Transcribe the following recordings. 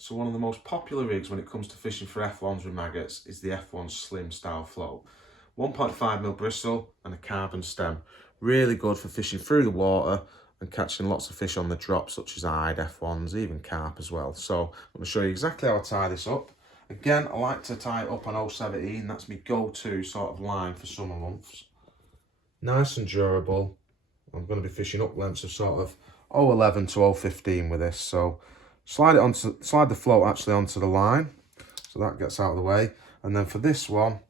So one of the most popular rigs when it comes to fishing for F1s with maggots is the F1 Slim style float. 1.5mm bristle and a carbon stem. Really good for fishing through the water and catching lots of fish on the drop, such as eyed F1s, even carp as well. So I'm going to show you exactly how I tie this up. Again, I like to tie it up on 017, that's my go-to sort of line for summer months. Nice and durable. I'm going to be fishing up lengths of sort of 011 to 015 with this. So slide the float actually onto the line, so that gets out of the way. And then for this one,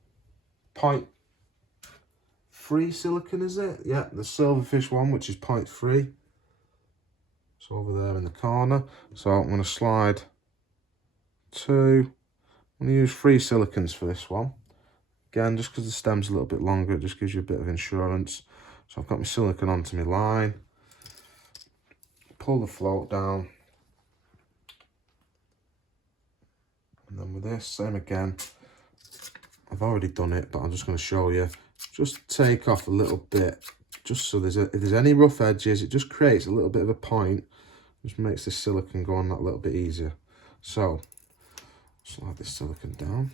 0.3 silicone, is it? Yeah, the silverfish one, which is 0.3. It's over there in the corner. So I'm going to slide 2. I'm going to use 3 silicones for this one. Again, just because the stem's a little bit longer, it just gives you a bit of insurance. So I've got my silicone onto my line. Pull the float down. And then with this, same again. I've already done it, but I'm just going to show you. Just take off a little bit, just so if there's any rough edges, it just creates a little bit of a point. Just makes the silicone go on that little bit easier. So, slide this silicone down.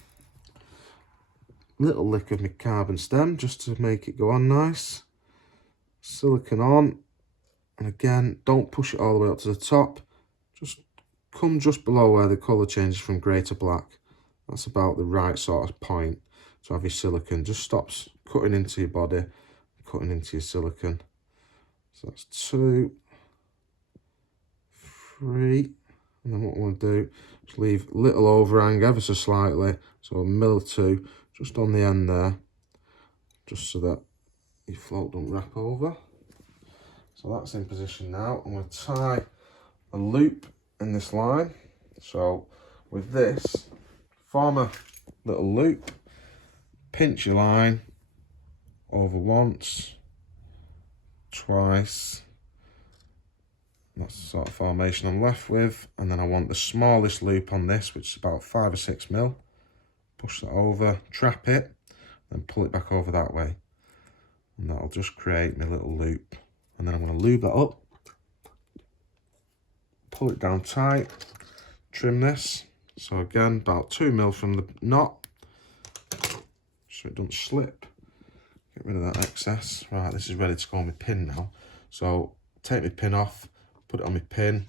Little lick of my carbon stem, just to make it go on nice. Silicone on. And again, don't push it all the way up to the top. Just come just below where the colour changes from grey to black. That's about the right sort of point to have your silicone. Just stops cutting into your body, cutting into your silicone. So that's 2, 3. And then what I want to do is leave a little overhang ever so slightly. So a mil or 2 just on the end there. Just so that your float don't wrap over. So that's in position now. I'm going to tie a loop in this line. So with this, form a little loop, pinch your line over once, twice. That's the sort of formation I'm left with. And then I want the smallest loop on this, which is about 5 or 6mm. Push that over, trap it, and pull it back over that way. And that'll just create my little loop. And then I'm going to lube that up, pull it down tight, trim this. So again, about 2mm from the knot, so it doesn't slip. Get rid of that excess. Right, this is ready to go on my pin now. So take my pin off, put it on my pin.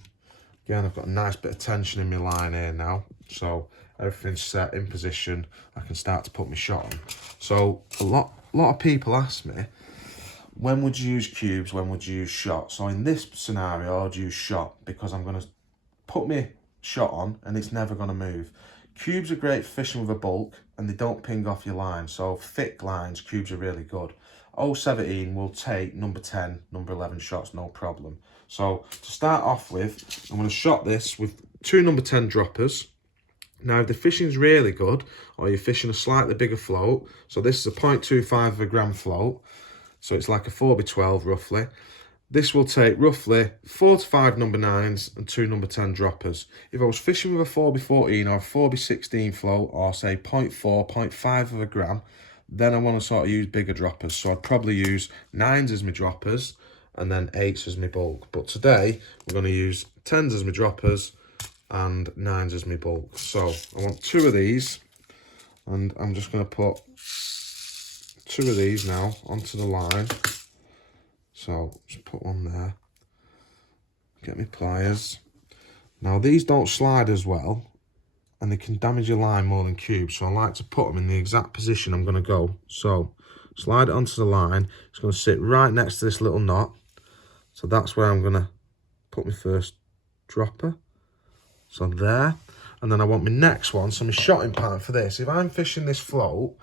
Again, I've got a nice bit of tension in my line here now. So everything's set in position. I can start to put my shot on. So a lot of people ask me, when would you use cubes, when would you use shot? So in this scenario, I'd use shot because I'm going to put my shot on and it's never going to move. Cubes are great for fishing with a bulk and they don't ping off your line. So thick lines, cubes are really good. 017 will take number 10, number 11 shots, no problem. So to start off with, I'm going to shot this with 2 number 10 droppers. Now, if the fishing's really good, or you're fishing a slightly bigger float, so this is a 0.25 of a gram float, so it's like a 4x12 roughly. This will take roughly 4 to 5 number 9s and 2 number 10 droppers. If I was fishing with a 4x14 or a 4x16 float, or say 0.4, 0.5 of a gram, then I want to sort of use bigger droppers. So I'd probably use 9s as my droppers and then 8s as my bulk. But today, we're going to use 10s as my droppers and 9s as my bulk. So I want 2 of these, and I'm just going to put 2 of these now onto the line. So just put one there, get my pliers. Now these don't slide as well and they can damage your line more than cubes, so I like to put them in the exact position I'm going to go. So slide it onto the line, it's going to sit right next to this little knot. So that's where I'm going to put my first dropper. So there, and then I want my next one, so my shotting pattern for this, if I'm fishing this float,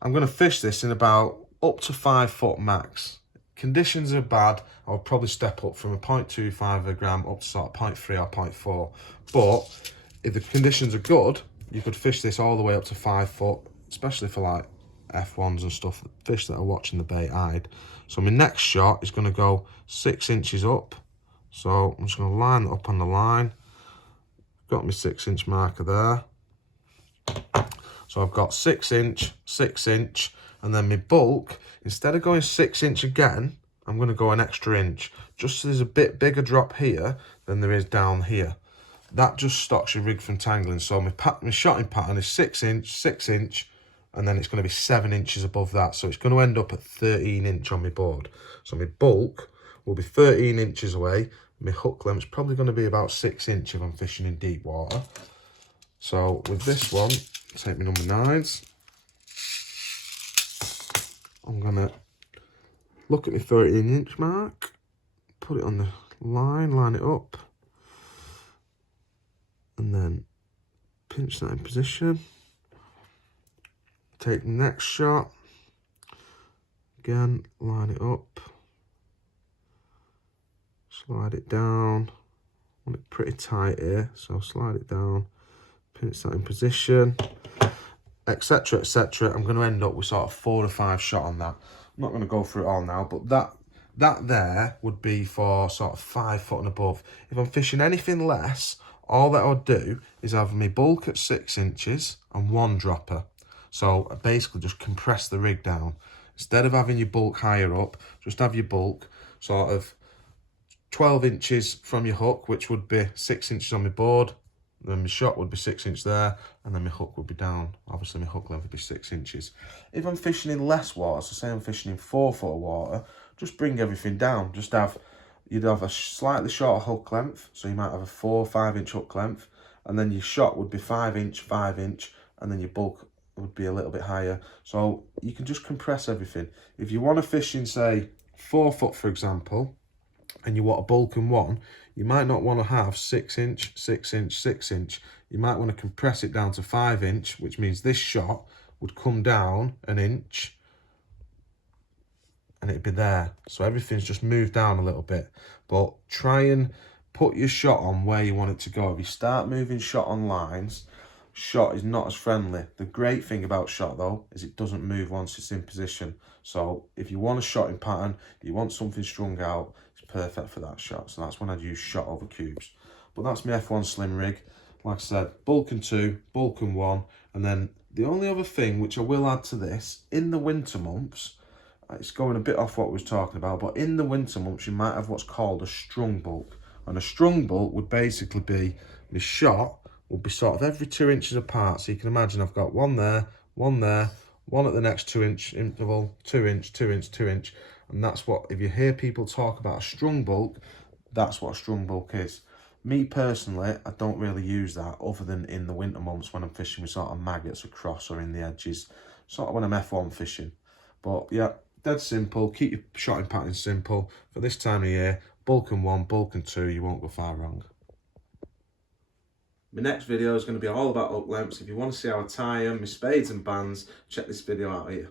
I'm going to fish this in about up to 5 foot max. Conditions are bad, I'll probably step up from a 0.25 of a gram up to sort of 0.3 or 0.4. But if the conditions are good, you could fish this all the way up to 5 foot, especially for like F1s and stuff, fish that are watching the bait eyed. So my next shot is going to go 6 inches up. So I'm just going to line that up on the line. Got my 6-inch marker there. So I've got 6 inch, 6 inch, and then my bulk, instead of going 6 inch again, I'm going to go an extra inch, just so there's a bit bigger drop here than there is down here. that just stops your rig from tangling. So my shotting pattern is 6 inch, and then it's going to be 7 inches above that. So it's going to end up at 13 inch on my board. So my bulk will be 13 inches away. My hook length's probably going to be about 6 inch if I'm fishing in deep water. So with this one, take my number 9s. I'm going to look at my 13 inch mark, put it on the line it up, and then pinch that in position. Take the next shot, again, line it up, slide it down. I want it pretty tight here, so slide it down, pinch that in position, etc, etc. I'm going to end up with sort of 4 or 5 shot on that. I'm not going to go through it all now, but that there would be for sort of 5 foot and above. If I'm fishing anything less, all that I'll do is have my bulk at 6 inches and 1 dropper. So I basically just compress the rig down. Instead of having your bulk higher up, just have your bulk sort of 12 inches from your hook, which would be 6 inches on my board. Then my shot would be 6 inches there, and then my hook would be down. Obviously, my hook length would be 6 inches. If I'm fishing in less water, so say I'm fishing in 4 foot of water, just bring everything down. You'd have a slightly shorter hook length, so you might have a 4 or 5 inch hook length, and then your shot would be 5 inch, and then your bulk would be a little bit higher. So you can just compress everything. If you want to fish in, say, 4 foot, for example, and you want a bulk and 1, you might not want to have 6 inch, 6 inch, 6 inch. You might want to compress it down to 5 inch, which means this shot would come down 1 inch and it'd be there. So everything's just moved down a little bit. But try and put your shot on where you want it to go. If you start moving shot on lines, shot is not as friendly. The great thing about shot though is it doesn't move once it's in position. So if you want a shotting pattern, you want something strung out, it's perfect for that shot. So that's when I'd use shot over cubes. But that's my F1 slim rig. Like I said, bulk and 2, bulk and 1. And then the only other thing which I will add to this, in the winter months, it's going a bit off what we was talking about, but in the winter months you might have what's called a strung bulk. And a strung bulk would basically be, my shot will be sort of every 2 inches apart. So you can imagine I've got 1 there, 1 there, 1 at the next 2 inch interval, 2 inch, 2 inch, 2 inch. And that's what, if you hear people talk about a strung bulk, that's what a strung bulk is. Me personally, I don't really use that other than in the winter months when I'm fishing with sort of maggots across or in the edges, sort of when I'm F1 fishing. But yeah, dead simple. Keep your shotting pattern simple. For this time of year, bulk and 1, bulk and 2, you won't go far wrong. My next video is going to be all about hook lengths. If you want to see how I tie them, my spades and bands, check this video out here.